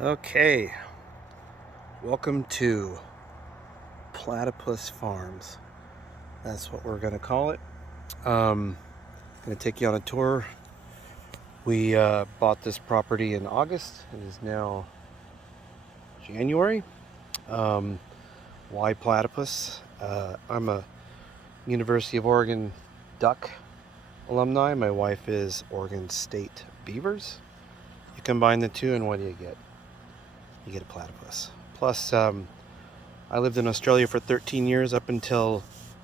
Okay, welcome to Platypus Farms. That's what we're gonna call it. Gonna take you on a tour. We bought this property in August. It is now January. Why platypus? I'm a University of Oregon duck alumni. My wife is Oregon State Beavers. You combine the two, and what do you get? You get a platypus. Plus, I lived in Australia for 13 years up until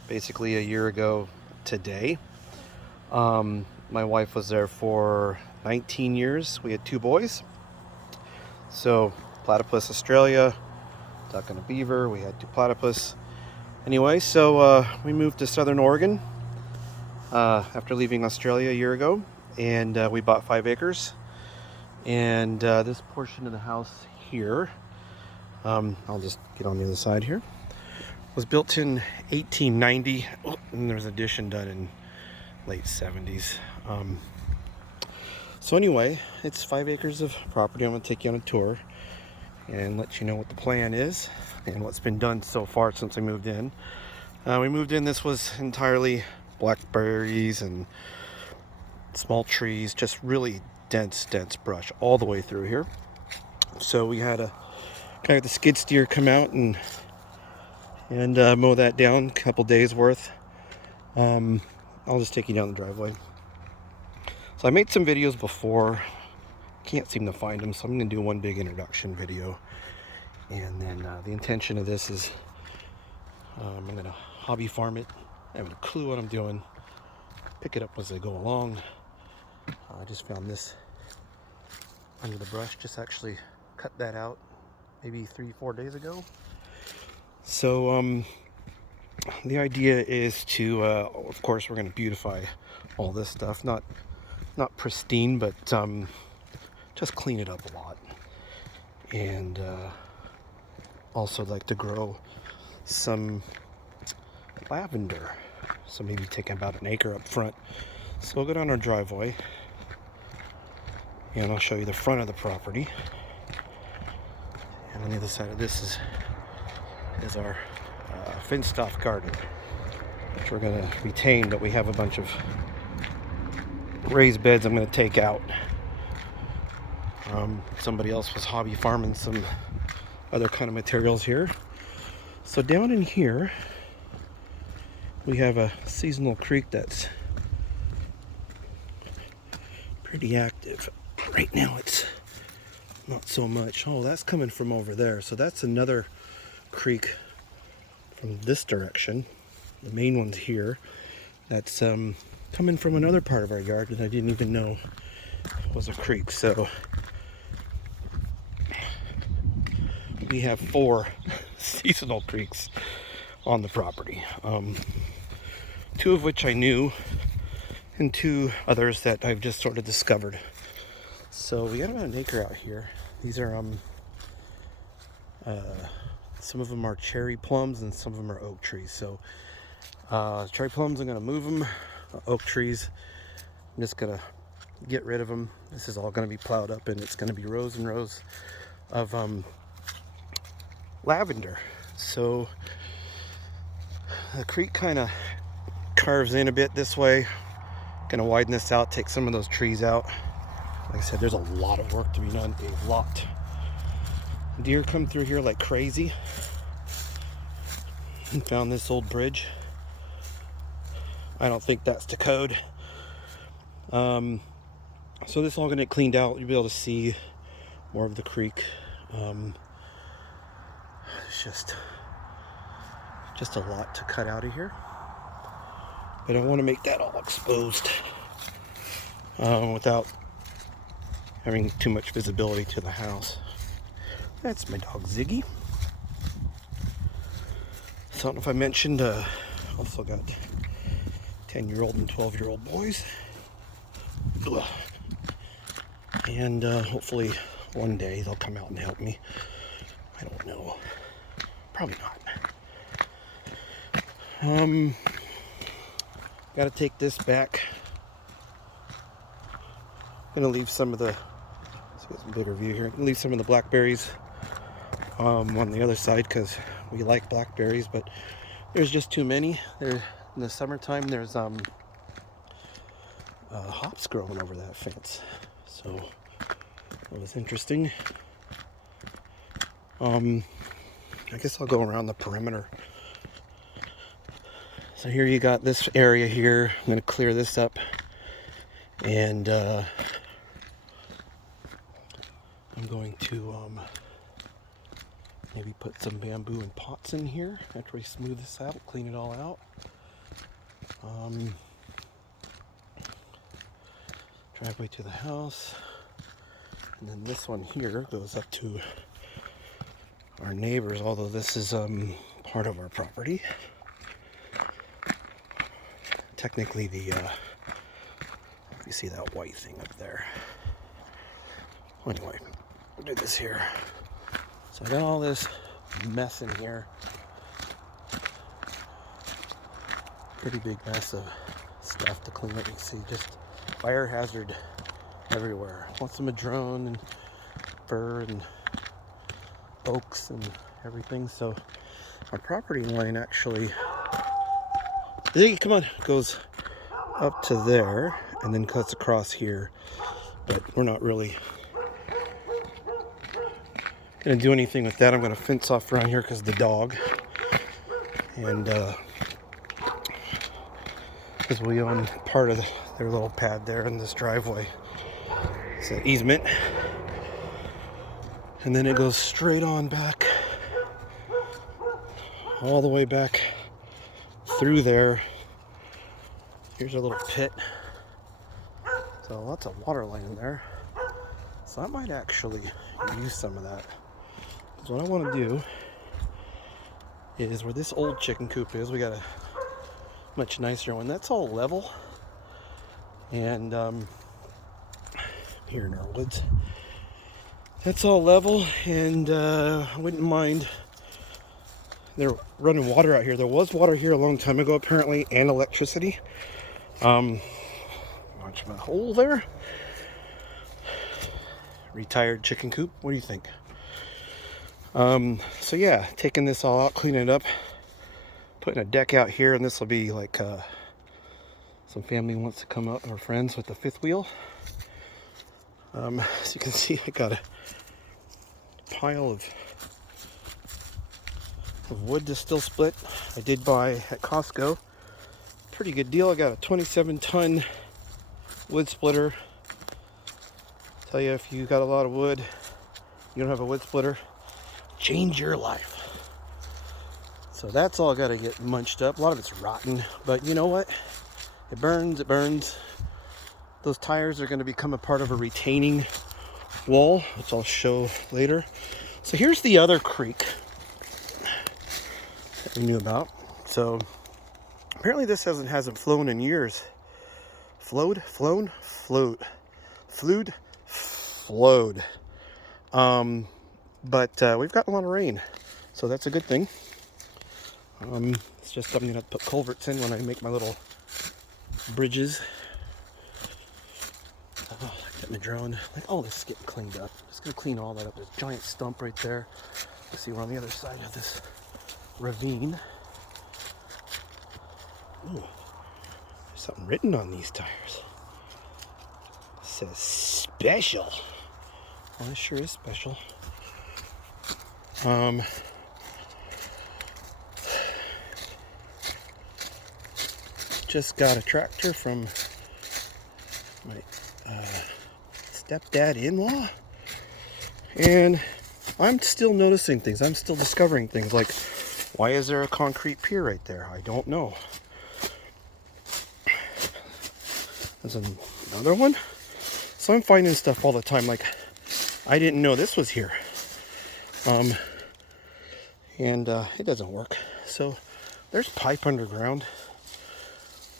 basically a year ago today. My wife was there for 19 years. We had 2 boys. So, platypus Australia, duck and a beaver. We had 2 platypus. Anyway, so we moved to Southern Oregon after leaving Australia a year ago, and we bought 5 acres. And this portion of the house here, I'll just get on the other side here, was built in 1890, and there was an addition done in late 70s. So anyway, it's 5 acres of property. I'm going to take you on a tour and let you know what the plan is and what's been done so far since I moved in. We moved in, this was entirely blackberries and small trees, just really dense brush all the way through here. So we had a kind of the skid steer come out and mow that down, a couple days worth. I'll just take you down the driveway. So I made some videos before, can't seem to find them, so I'm going to do one big introduction video. And then the intention of this is I'm going to hobby farm it. I have a clue what I'm doing. Pick it up as I go along. I just found this under the brush, just actually cut that out maybe 3-4 days ago. So the idea is to of course we're going to beautify all this stuff, not pristine, but just clean it up a lot, and also like to grow some lavender, so maybe take about an acre up front. So we'll go down our driveway and I'll show you the front of the property, and on the other side of this is our fenced off garden, which we're going to retain, but we have a bunch of raised beds I'm going to take out. Somebody else was hobby farming some other kind of materials here. So down in here we have a seasonal creek that's pretty active. Right now it's not so much. Oh, that's coming from over there. So that's another creek from this direction. The main one's here. That's coming from another part of our yard that I didn't even know was a creek. So we have 4 seasonal creeks on the property. 2 of which I knew, and 2 others that I've just sort of discovered. So we got about an acre out here. These are some of them are cherry plums and some of them are oak trees. So cherry plums, I'm going to move them. Oak trees, I'm just going to get rid of them. This is all going to be plowed up, and it's going to be rows and rows of lavender. So the creek kind of carves in a bit this way. Going to widen this out, take some of those trees out. Like I said, there's a lot of work to be done, a lot. Deer come through here like crazy. And found this old bridge. I don't think that's the code. So this is all going to get cleaned out. You'll be able to see more of the creek. It's just a lot to cut out of here. But I want to make that all exposed without having too much visibility to the house. That's my dog Ziggy. So I don't know if I mentioned, also got 10-year-old and 12-year-old boys. Ugh. And hopefully one day they'll come out and help me. I don't know. Probably not. Got to take this back. Gonna leave some of the So get some bigger view here. I can leave some of the blackberries on the other side because we like blackberries, but there's just too many. There in the summertime, there's hops growing over that fence, so that was interesting. I guess I'll go around the perimeter. So here you got this area here. I'm going to clear this up, and I'm going to maybe put some bamboo and pots in here after we smooth this out, clean it all out. Driveway to the house, and then this one here goes up to our neighbors, although this is part of our property. Technically the you see that white thing up there. Anyway, we'll do this here. So I got all this mess in here. Pretty big mess of stuff to clean up. You can see just fire hazard everywhere. Lots of madrone and fir and oaks and everything. So our property line actually, come on, goes up to there and then cuts across here. But we're not really gonna do anything with that. I'm gonna fence off around here because of the dog, and because we own part of their little pad there in this driveway. It's an easement, and then it goes straight on back, all the way back through there. Here's a little pit, so lots of water line in there. So I might actually use some of that. So what I want to do is where this old chicken coop is, we got a much nicer one. That's all level, and here in our woods, that's all level, and I wouldn't mind. They're running water out here. There was water here a long time ago, apparently, and electricity. Much of a hole there. Retired chicken coop. What do you think? So yeah, taking this all out, cleaning it up, putting a deck out here, and this will be like some family wants to come up, or friends with the fifth wheel. As you can see, I got a pile of wood to still split. I did buy at Costco. Pretty good deal. I got a 27-ton wood splitter. Tell you, if you got a lot of wood, you don't have a wood splitter, change your life. So that's all got to get munched up. A lot of it's rotten, but you know what? It burns, it burns. Those tires are going to become a part of a retaining wall, which I'll show later. So here's the other creek that we knew about. So apparently this hasn't flown in years. Flowed. But we've gotten a lot of rain, so that's a good thing. It's just something to put culverts in when I make my little bridges. Oh, like that madrone. Like all this is getting cleaned up. Just gonna clean all that up. There's a giant stump right there. Let's see, we're on the other side of this ravine. Ooh, there's something written on these tires. It says special. Well, it sure is special. Just got a tractor from my stepdad-in-law, and I'm still noticing things. I'm still discovering things, like why is there a concrete pier right there? I don't know. There's another one. So I'm finding stuff all the time, like I didn't know this was here. And it doesn't work. So there's pipe underground.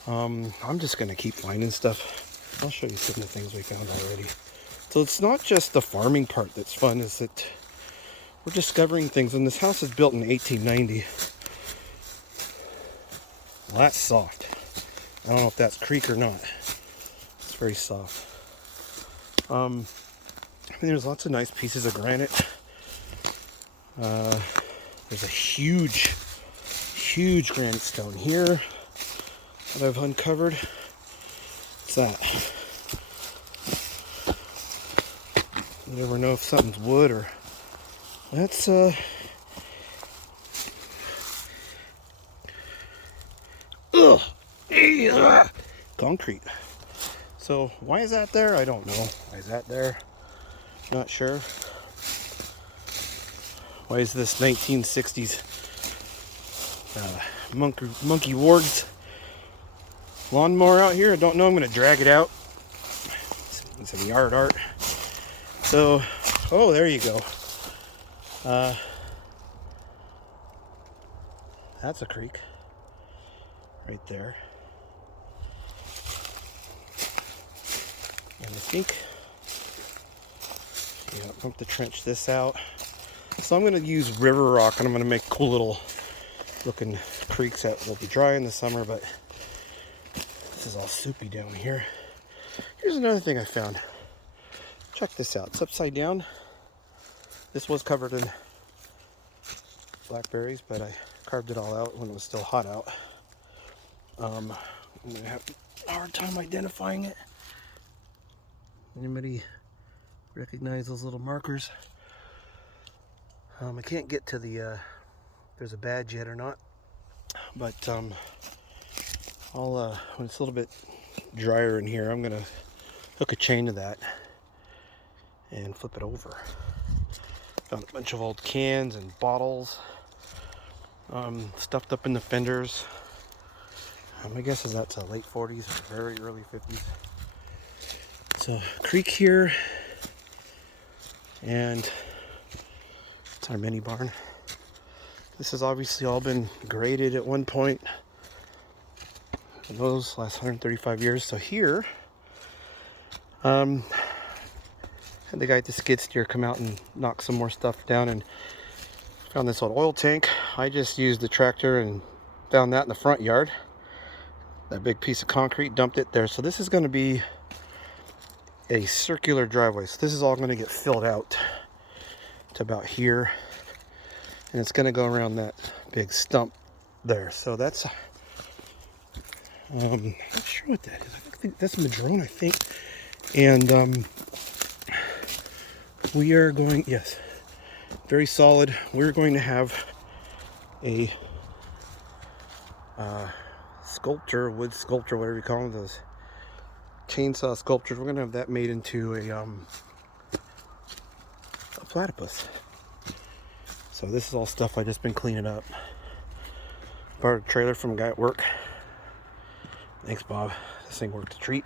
I'm just gonna keep finding stuff. I'll show you some of the things we found already. So it's not just the farming part that's fun, is that we're discovering things. And this house is built in 1890. Well, that's soft. I don't know if that's creek or not. It's very soft. And there's lots of nice pieces of granite. There's a huge granite stone here that I've uncovered. What's that? You never know if something's wood or... That's concrete. So why is that there? I don't know. Why is that there? Not sure. Why is this 1960s Monkey Ward's lawnmower out here? I don't know. I'm going to drag it out. Some yard art. So, oh, there you go. That's a creek right there. And I think, yeah, I'm going to trench this out. So I'm going to use river rock, and I'm going to make cool little looking creeks that will be dry in the summer, but this is all soupy down here. Here's another thing I found. Check this out. It's upside down. This was covered in blackberries, but I carved it all out when it was still hot out. I'm going to have a hard time identifying it. Anybody recognize those little markers? I can't get to the there's a badge yet or not, but I'll when it's a little bit drier in here, I'm gonna hook a chain to that and flip it over. Found a bunch of old cans and bottles stuffed up in the fenders. My guess is that's late 40s or very early 50s. So creek here, and it's our mini barn. This has obviously all been graded at one point in those last 135 years. So here, had the guy at the skid steer come out and knock some more stuff down, and found this old oil tank. I just used the tractor and found that in the front yard. That big piece of concrete, dumped it there. So this is going to be a circular driveway. So this is all going to get filled out to about here, and it's going to go around that big stump there. So that's I'm not sure what that is. I think that's madrone, I think. And we are going, yes, very solid. We're going to have a sculpture, wood sculpture, whatever you call them, those chainsaw sculptures. We're going to have that made into a platypus. So this is all stuff I've just been cleaning up. Borrowed a trailer from a guy at work. Thanks, Bob. This thing worked a treat.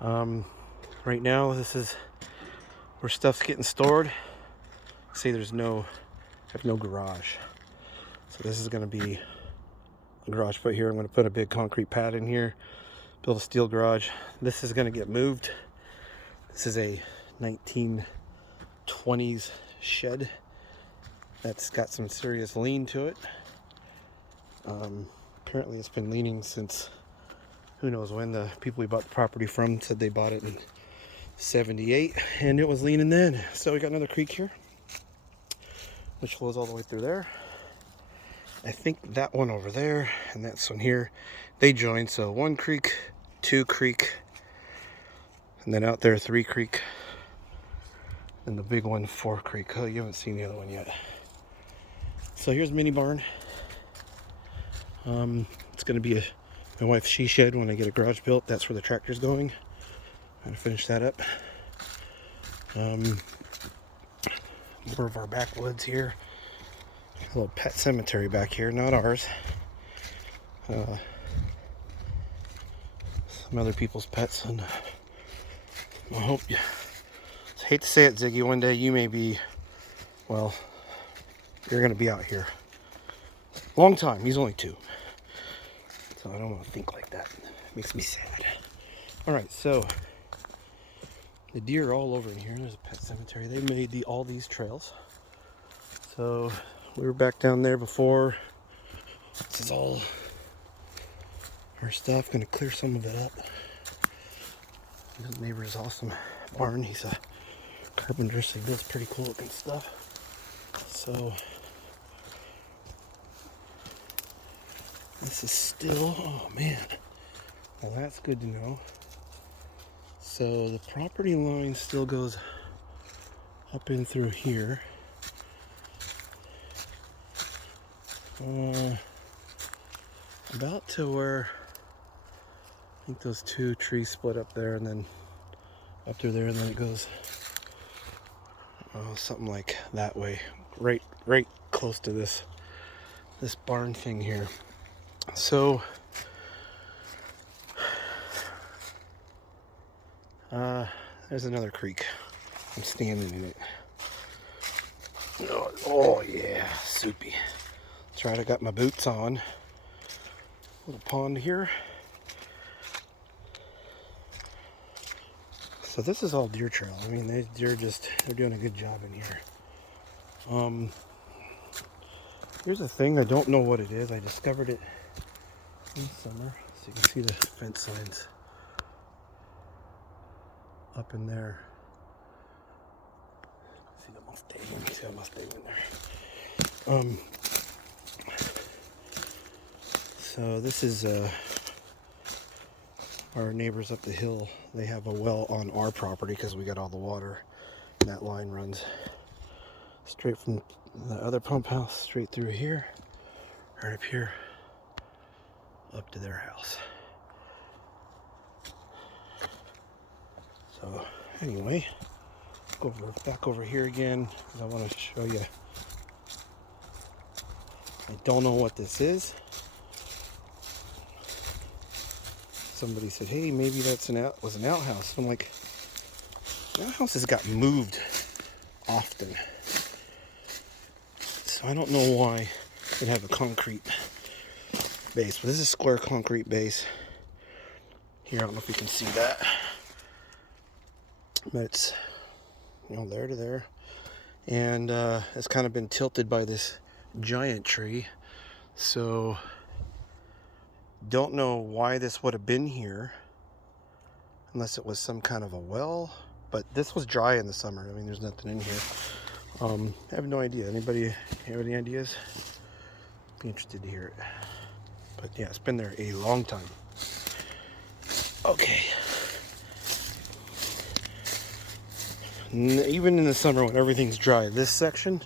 Right now, this is where stuff's getting stored. See, I have no garage. So this is going to be a garage put here. I'm going to put a big concrete pad in here, build a steel garage. This is going to get moved. This is a 1920s shed that's got some serious lean to it. Apparently it's been leaning since who knows when. The people we bought the property from said they bought it in 78, and it was leaning then. So we got another creek here, which flows all the way through there. I think that one over there and that one here, they join. So 1 creek, 2 creek, and then out there 3 creek, and the big one 4 creek. Oh, you haven't seen the other one yet. So here's mini barn. It's going to be my wife's she shed when I get a garage built. That's where the tractor's going. I'm going to finish that up. More of our backwoods here. A little pet cemetery back here, not ours. Some other people's pets, and I hope you. I hate to say it, Ziggy. One day you may be, well, you're going to be out here. Long time. He's only 2. So I don't want to think like that. It makes me sad. Alright, so the deer are all over in here. There's a pet cemetery. They made all these trails. So we were back down there before. This is all our stuff. Gonna clear some of it up. This neighbor's awesome barn. He's a Carpenters, they build pretty cool looking stuff. So this is still, oh man, well that's good to know. So the property line still goes up in through here. About to where I think those two trees split up there, and then up through there, and then it goes something like that way, right close to this barn thing here. So there's another creek. I'm standing in it. Oh yeah, soupy. That's right, I got my boots on. Little pond here. So this is all deer trail. I mean, they're doing a good job in here. Here's a thing, I don't know what it is. I discovered it in summer. So you can see the fence lines up in there. See the Mustang? See the Mustang in there. So this is our neighbors up the hill. They have a well on our property because we got all the water. And that line runs straight from the other pump house straight through here, right up here, up to their house. So anyway, back over here again because I want to show you. I don't know what this is. Somebody said, hey, maybe that's was an outhouse. I'm like, outhouses got moved often. So I don't know why it have a concrete base. But this is a square concrete base. Here, I don't know if you can see that. But it's, there to there. And it's kind of been tilted by this giant tree. So don't know why this would have been here, unless it was some kind of a well, but this was dry in the summer. I mean, there's nothing in here. I have no idea. Anybody have any ideas? Be interested to hear it. But yeah, it's been there a long time. Okay. Even in the summer when everything's dry, this section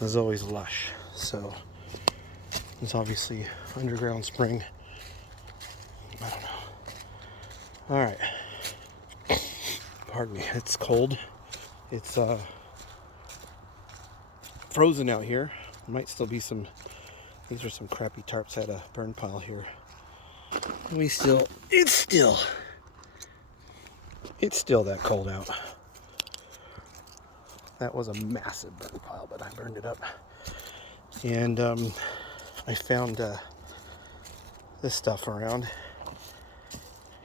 is always lush. So it's obviously underground spring. I don't know. All right. Pardon me. It's cold. It's frozen out here. There might still be some. These are some crappy tarps. Had a burn pile here. It's still that cold out. That was a massive burn pile, but I burned it up. And I found this stuff around.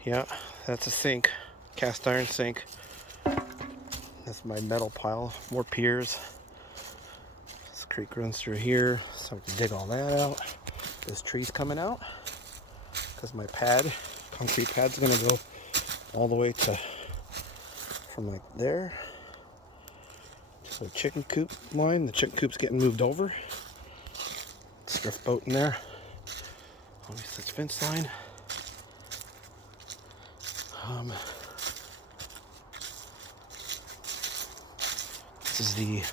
Yeah, that's a sink, cast iron sink. That's my metal pile, more piers. This creek runs through here, so I can dig all that out. This tree's coming out because my concrete pad's gonna go all the way from like there. So chicken coop line, the chicken coop's getting moved over. Surf boat in there. Obviously it's fence line. This is the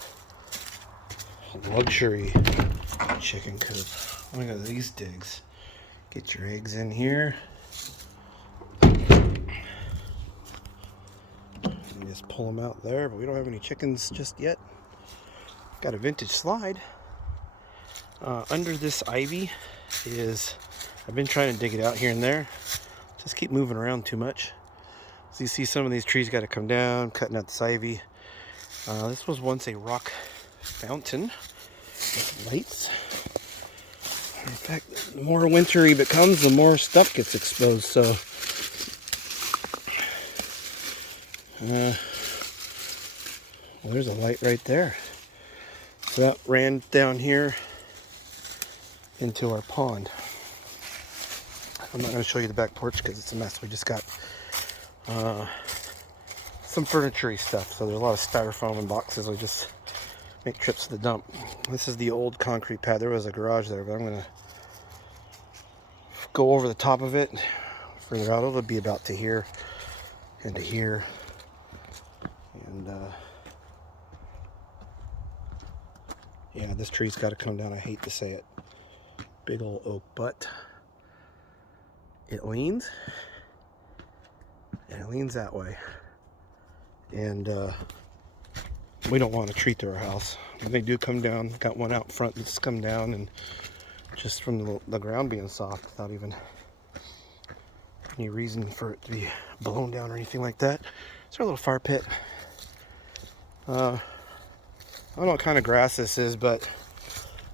luxury chicken coop. Look at these digs. Get your eggs in here. You just pull them out there, but we don't have any chickens just yet. Got a vintage slide. Under this ivy I've been trying to dig it out here and there. Just keep moving around too much. So you see some of these trees got to come down, cutting out this ivy. This was once a rock fountain with lights. In fact, the more wintry it becomes, the more stuff gets exposed. So, well, there's a light right there. So that ran down here into our pond. I'm not going to show you the back porch because it's a mess. We just got some furniture-y stuff. So there's a lot of styrofoam and boxes. I just make trips to the dump. This is the old concrete pad. There was a garage there, but I'm gonna go over the top of it, figure out it'll be about to here and to here. And yeah, this tree's got to come down. I hate to say it. Big old oak, but it leans, and it leans that way. And we don't want a tree through our house. When they do come down, got one out front that's come down, and just from the ground being soft, without even any reason for it to be blown down or anything like that. It's our little fire pit. I don't know what kind of grass this is, but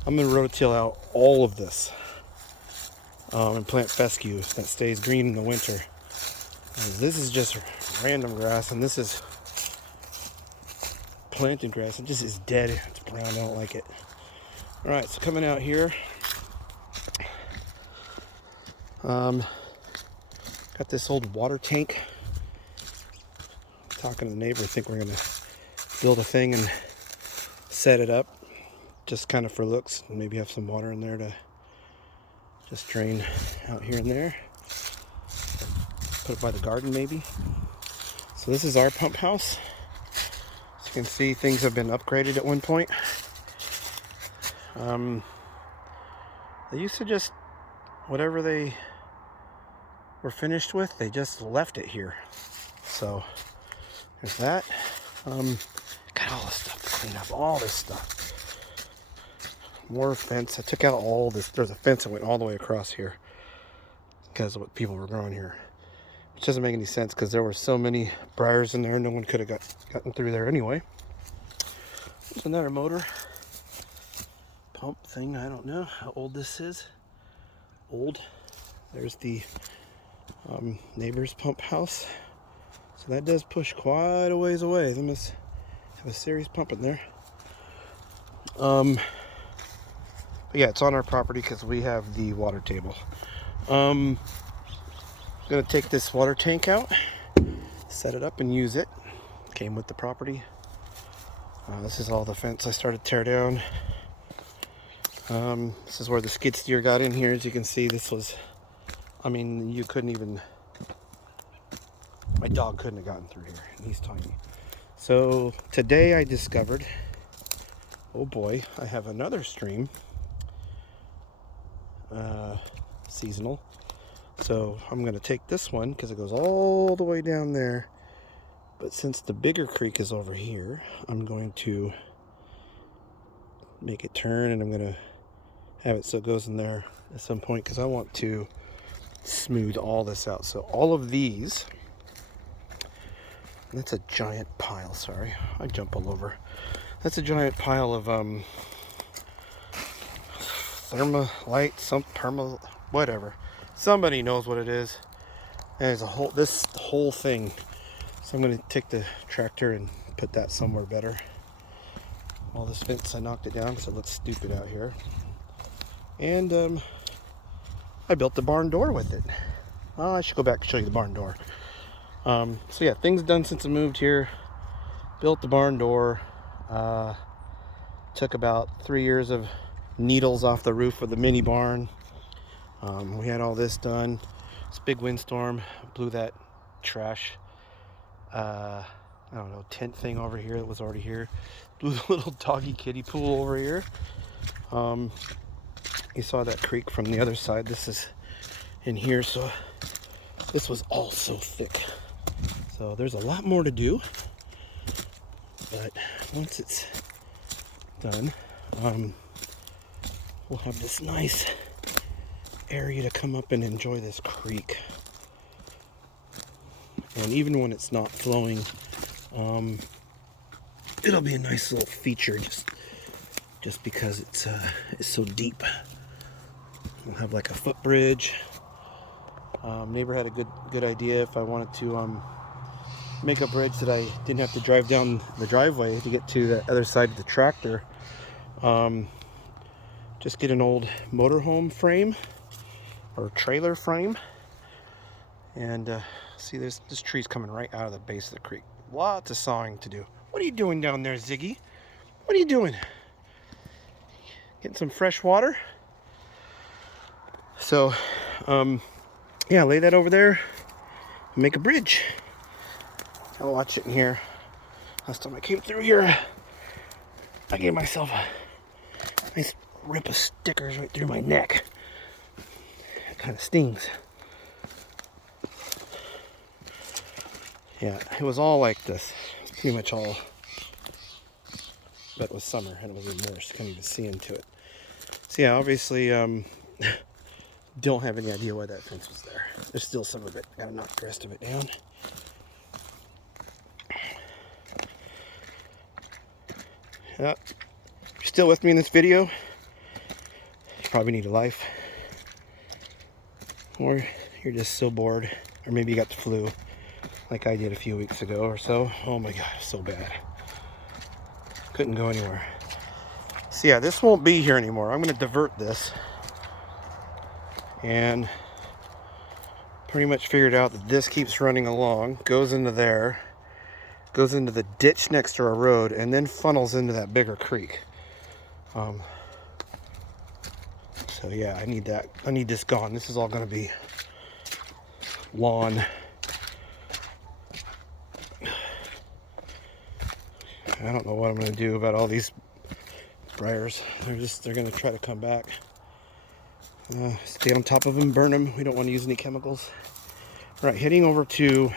I'm going to rototill out all of this and plant fescue that stays green in the winter. This is just random grass, and this is planted grass. It just is dead. It's brown. I don't like it. All right, so coming out here, got this old water tank. Talking to the neighbor, I think we're gonna build a thing and set it up, just kind of for looks. Maybe have some water in there to just drain out here and there. Put it by the garden, maybe. So this is our pump house. As you can see, things have been upgraded at one point. They used to just, whatever they were finished with, they just left it here. So there's that. Got all this stuff to clean up, all this stuff. More fence. I took out all this. There's a fence that went all the way across here because of what people were growing here. Which doesn't make any sense because there were so many briars in there, no one could have gotten through there anyway. There's another motor pump thing. I don't know how old this is. Old. There's the neighbor's pump house. So that does push quite a ways away. They must have a serious pump in there. But yeah, it's on our property because we have the water table. I'm gonna take this water tank out, set it up and use it. Came with the property. This is all the fence I started to tear down. This is where the skid steer got in here. As you can see, this was, I mean, you couldn't even, my dog couldn't have gotten through here, and he's tiny. So today I discovered, oh boy, I have another stream, seasonal. So I'm going to take this one because it goes all the way down there. But since the bigger creek is over here, I'm going to make it turn, and I'm going to have it so it goes in there at some point because I want to smooth all this out. So all of these, that's a giant pile, sorry, I jump all over. That's a giant pile of thermalite, some perma, whatever. Somebody knows what it is. And there's a whole, this whole thing. So I'm going to take the tractor and put that somewhere better. All this fence, I knocked it down because it looks stupid out here. And I built the barn door with it. Well, I should go back and show you the barn door. So yeah, things done since I moved here. Built the barn door. Took about 3 years of needles off the roof of the mini barn. We had all this done. This big windstorm blew that trash, I don't know, tent thing over here that was already here. Blew the little doggy kiddie pool over here. You saw that creek from the other side. This is in here, so this was all so thick. So there's a lot more to do, but once it's done, we'll have this nice area to come up and enjoy this creek. And even when it's not flowing, it'll be a nice little feature just because it's so deep. We'll have like a footbridge. Neighbor had a good idea. If I wanted to make a bridge that I didn't have to drive down the driveway to get to the other side of the tractor, just get an old motorhome frame or trailer frame. And see, this tree's coming right out of the base of the creek. Lots of sawing to do. What are you doing down there, Ziggy? What are you doing? Getting some fresh water? So, yeah, lay that over there and make a bridge. I'll watch it in here. Last time I came through here, I gave myself a nice rip of stickers right through my neck. It kind of stings. Yeah, it was all like this. Pretty much all. But it was summer and it was immersed. Couldn't even see into it. So yeah, obviously, don't have any idea why that fence was there. There's still some of it. Gotta knock the rest of it down. Yeah. If you're still with me in this video, you probably need a life. Or you're just so bored. Or maybe you got the flu, like I did a few weeks ago or so. Oh my God, so bad. Couldn't go anywhere. So yeah, this won't be here anymore. I'm going to divert this. And pretty much figured out that this keeps running along, goes into there, goes into the ditch next to our road, and then funnels into that bigger creek. So yeah, I need that. I need this gone. This is all going to be lawn. I don't know what I'm going to do about all these briars. They're going to try to come back. Stay on top of them, burn them. We don't want to use any chemicals. All right, heading over to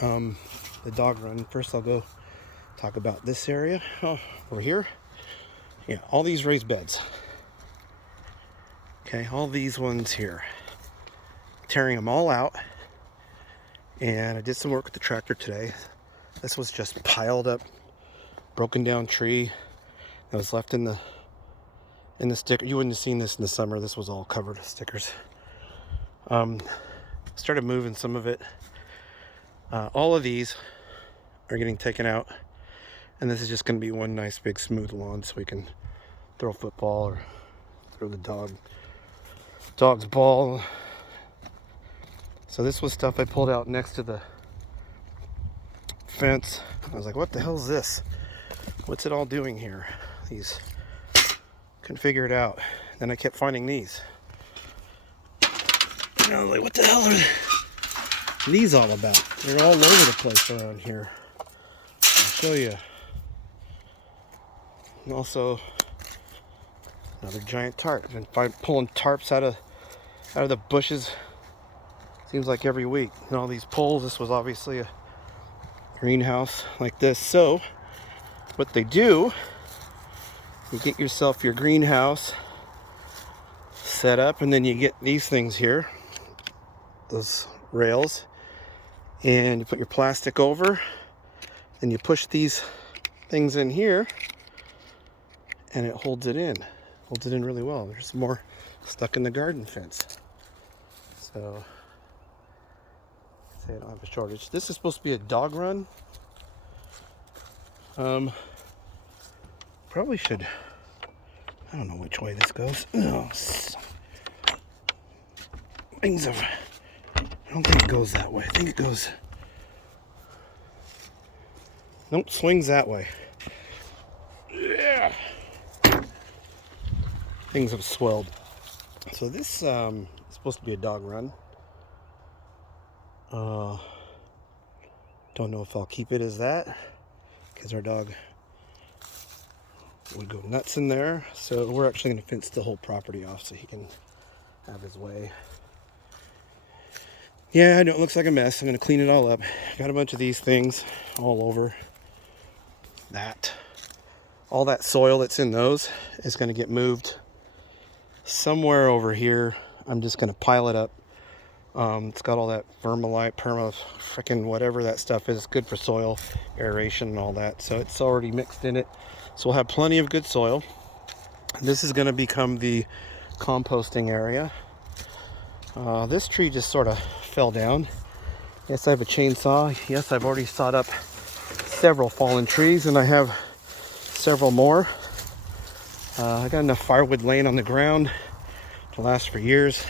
the dog run. First, I'll go talk about this area. Oh, over here. Yeah, all these raised beds. Okay, all these ones here. Tearing them all out. And I did some work with the tractor today. This was just piled up, broken down tree that was left in the sticker. You wouldn't have seen this in the summer. This was all covered with stickers. Started moving some of it. All of these are getting taken out, and this is just going to be one nice big smooth lawn, so we can throw a football or throw the dog's ball. So this was stuff I pulled out next to the fence. I was like, what the hell is this? What's it all doing here? These, couldn't figure it out. Then I kept finding these. And I was like, what the hell are these all about? They're all over the place around here. I'll show you. And also another giant tarp. I've been pulling tarps out of the bushes. Seems like every week. And all these poles. This was obviously a greenhouse like this. So what they do, you get yourself your greenhouse set up, and then you get these things here, those rails, and you put your plastic over, and you push these things in here, and it holds it in really well. There's more stuck in the garden fence. So I don't have a shortage. This is supposed to be a dog run. Probably should. I don't know which way this goes. Oh, I don't think it goes that way. I think it goes. Nope, swings that way. Yeah. Things have swelled. So this is supposed to be a dog run. Don't know if I'll keep it as that, because our dog would go nuts in there. So we're actually going to fence the whole property off so he can have his way. Yeah, I know it looks like a mess. I'm going to clean it all up. Got a bunch of these things all over that. All that soil that's in those is going to get moved somewhere over here. I'm just going to pile it up. It's got all that vermilite, frickin' whatever that stuff is. It's good for soil, aeration and all that. So it's already mixed in it. So we'll have plenty of good soil. This is going to become the composting area. This tree just sort of fell down. Yes, I have a chainsaw. Yes, I've already sawed up several fallen trees, and I have several more. I got enough firewood laying on the ground to last for years.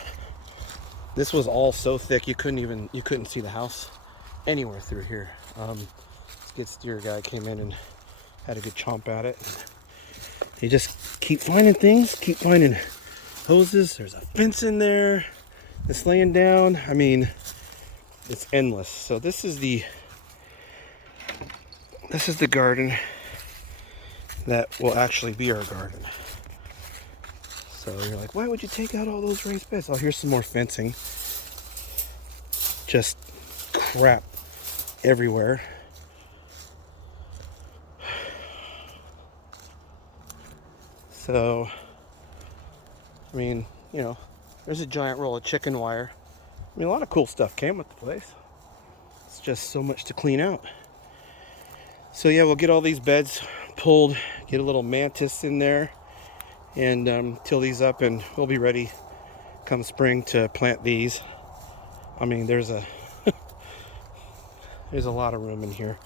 This was all so thick you couldn't see the house anywhere through here. Skid steer guy came in and had a good chomp at it. You just keep finding things, keep finding hoses. There's a fence in there that's laying down. I mean, it's endless. So this is the garden that will actually be our garden. So you're like, why would you take out all those raised beds? Oh, here's some more fencing. Just crap everywhere. So, I mean, you know, there's a giant roll of chicken wire. I mean, a lot of cool stuff came with the place. It's just so much to clean out. So yeah, we'll get all these beds pulled, get a little mantis in there, and till these up, and we'll be ready come spring to plant these. I mean, there's a there's a lot of room in here.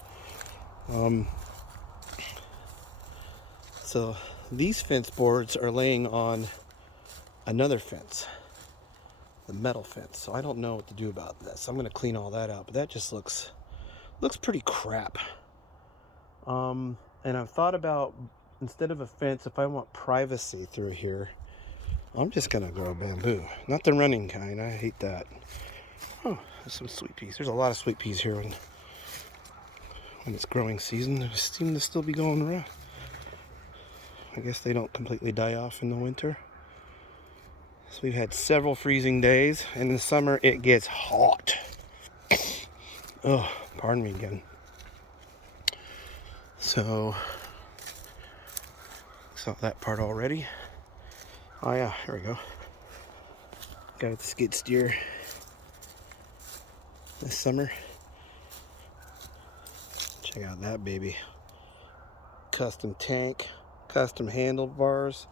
So these fence boards are laying on another fence, the metal fence. So I don't know what to do about this. I'm going to clean all that out, but that just looks pretty crap. And I've thought about, instead of a fence, if I want privacy through here, I'm just going to grow bamboo. Not the running kind. I hate that. Oh, there's some sweet peas. There's a lot of sweet peas here when it's growing season. They seem to still be going around. I guess they don't completely die off in the winter. So we've had several freezing days. And in the summer, it gets hot. Oh, pardon me again. So, saw that part already. Oh yeah, here we go. Got the skid steer this summer. Check out that baby. Custom tank, custom handlebars.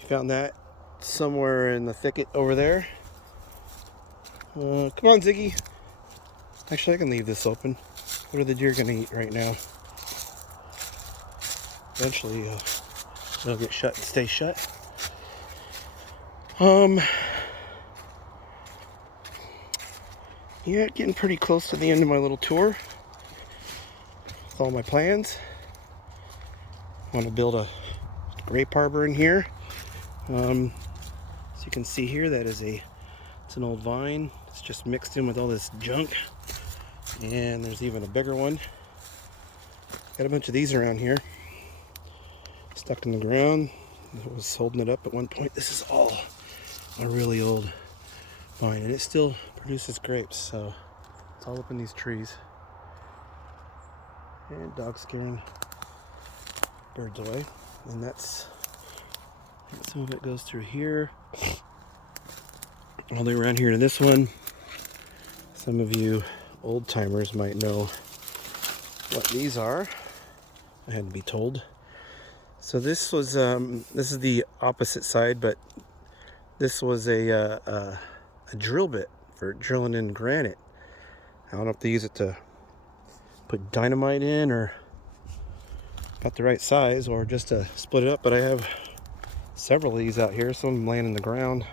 You found that somewhere in the thicket over there. Come on, Ziggy. Actually, I can leave this open. What are the deer gonna eat right now? Eventually, they'll get shut and stay shut. Yeah, getting pretty close to the end of my little tour with all my plans. I want to build a grape harbor in here. As you can see here, it's an old vine. It's just mixed in with all this junk. And there's even a bigger one. Got a bunch of these around here, stuck in the ground. It was holding it up at one point. This is all a really old vine, and it still produces grapes, so it's all up in these trees. And dog scaring birds away. And that's some of it goes through here, all the way around here to this one. Some of you old timers might know what these are. I had to be told. So this was this is the opposite side, but this was a drill bit for drilling in granite. I don't know if they use it to put dynamite in, or got the right size, or just to split it up. But I have several of these out here, some of them laying in the ground.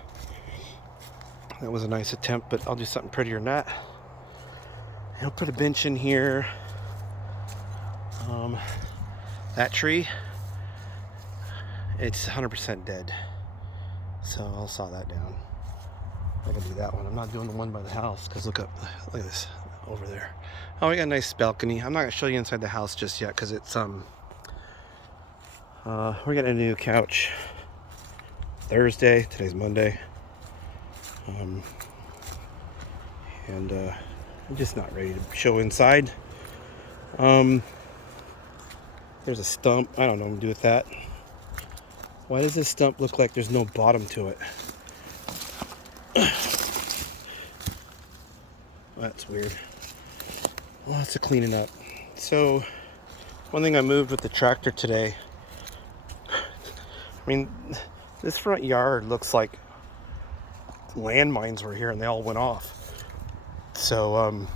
That was a nice attempt, but I'll do something prettier than that. I'll put a bench in here. That tree, it's 100% dead, so I'll saw that down. I can do that one. I'm not doing the one by the house, because look at this over there. Oh, we got a nice balcony. I'm not gonna show you inside the house just yet, because it's we're getting a new couch Thursday. Today's Monday. And I'm just not ready to show inside. There's a stump. I don't know what I'm gonna do with that. Why does this stump look like there's no bottom to it? That's weird. Lots of cleaning up. So, one thing I moved with the tractor today. I mean, this front yard looks like landmines were here and they all went off. So,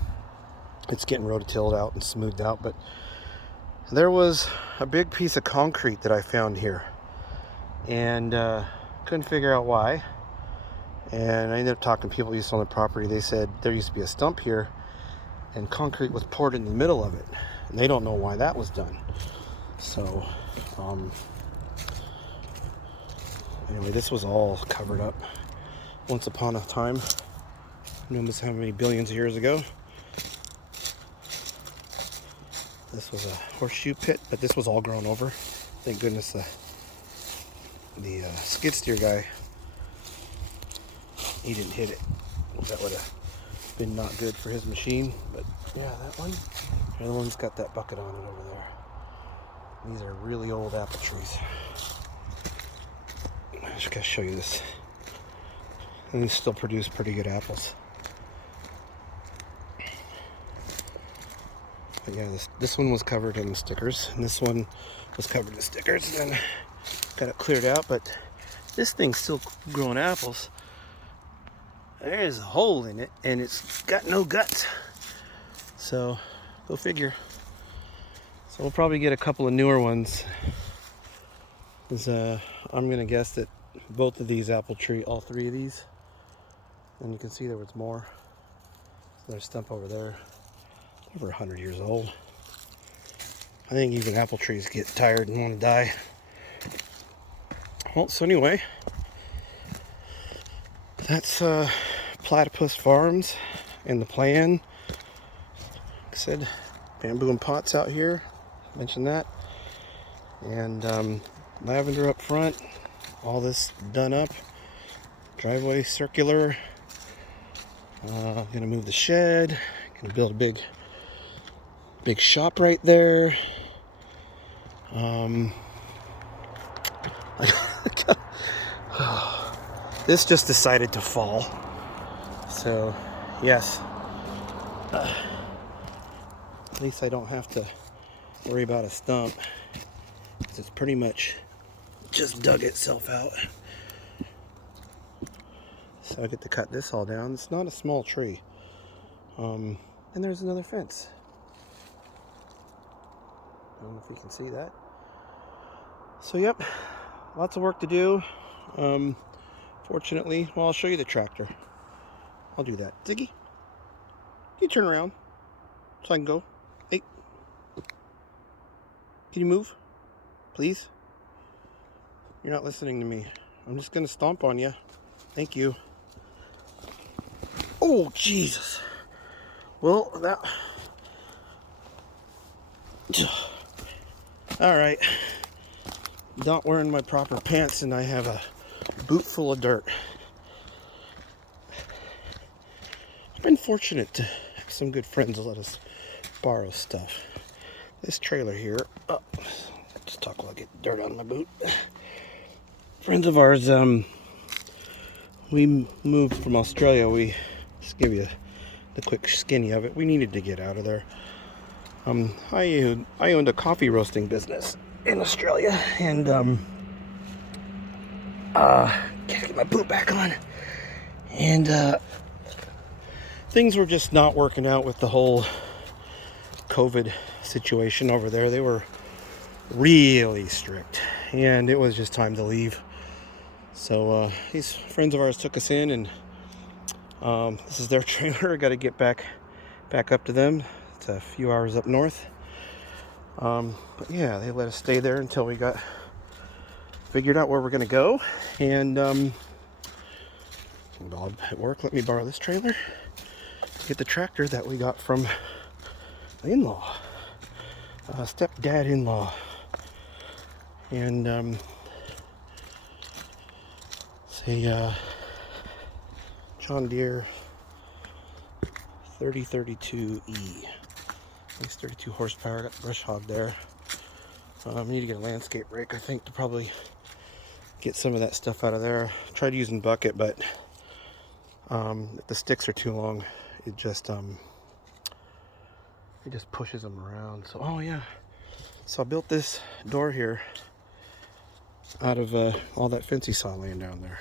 it's getting rototilled out and smoothed out, but there was a big piece of concrete that I found here, and couldn't figure out why. And I ended up talking to people who used to own the property. They said there used to be a stump here, and concrete was poured in the middle of it, and they don't know why that was done. So anyway, this was all covered up once upon a time, no knows how many billions of years ago. This was a horseshoe pit, but this was all grown over. Thank goodness the skid steer guy, he didn't hit it. That would have been not good for his machine. But yeah, that one, the other one's got that bucket on it over there. These are really old apple trees. I just gotta show you this. And they still produce pretty good apples. But yeah, this one was covered in stickers, and this one was covered in stickers, and then got it cleared out. But this thing's still growing apples. There's a hole in it, and it's got no guts. So, go figure. So we'll probably get a couple of newer ones. I'm gonna guess that both of these apple tree, all three of these, and you can see there was more. There's a stump over there, over 100 years old. I think even apple trees get tired and want to die. Well, so anyway, that's Platypus Farms and the plan. Like I said, bamboo and pots out here. Mentioned that. And lavender up front. All this done up. Driveway circular. Gonna move the shed. Gonna build a big shop right there. This just decided to fall. So, yes. At least I don't have to worry about a stump, because it's pretty much just dug itself out. So I get to cut this all down. It's not a small tree. And there's another fence. I don't know if you can see that. So yep, lots of work to do. Fortunately, well, I'll show you the tractor. I'll do that. Ziggy, can you turn around so I can go? Hey, can you move, please? You're not listening to me. I'm just gonna stomp on you. Thank you. Oh, Jesus. Well, that... Alright. Not wearing my proper pants, and I have a boot full of dirt. I've been fortunate to have some good friends let us borrow stuff. This trailer here... Oh, just talk while I get dirt on my boot. Friends of ours, we moved from Australia. We just give you the quick skinny of it. We needed to get out of there. I owned a coffee roasting business in Australia, and gotta get my boot back on. And things were just not working out with the whole COVID situation over there. They were really strict, and it was just time to leave. So these friends of ours took us in, and this is their trailer. Got to get back up to them. It's a few hours up north. But yeah, they let us stay there until we got figured out where we're gonna go. And Bob at work let me borrow this trailer to get the tractor that we got from the in-law, stepdad in-law. And John Deere 3032E. Nice 32 horsepower. Got the brush hog there. I need to get a landscape rake, I think, to probably get some of that stuff out of there. Tried using bucket, but if the sticks are too long, it just pushes them around. So, oh yeah. So I built this door here out of all that fence you saw laying down there.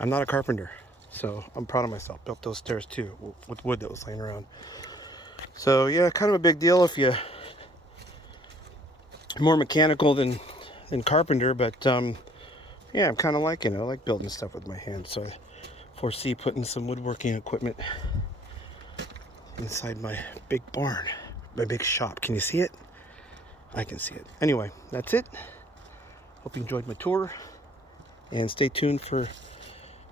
I'm not a carpenter, so I'm proud of myself. Built those stairs too with wood that was laying around. So yeah, kind of a big deal if you're more mechanical than carpenter, but yeah, I'm kind of liking it. I like building stuff with my hands, so I foresee putting some woodworking equipment inside my big barn, my big shop. Can you see it? I can see it. Anyway, that's it. Hope you enjoyed my tour, and stay tuned for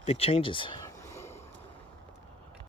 big changes.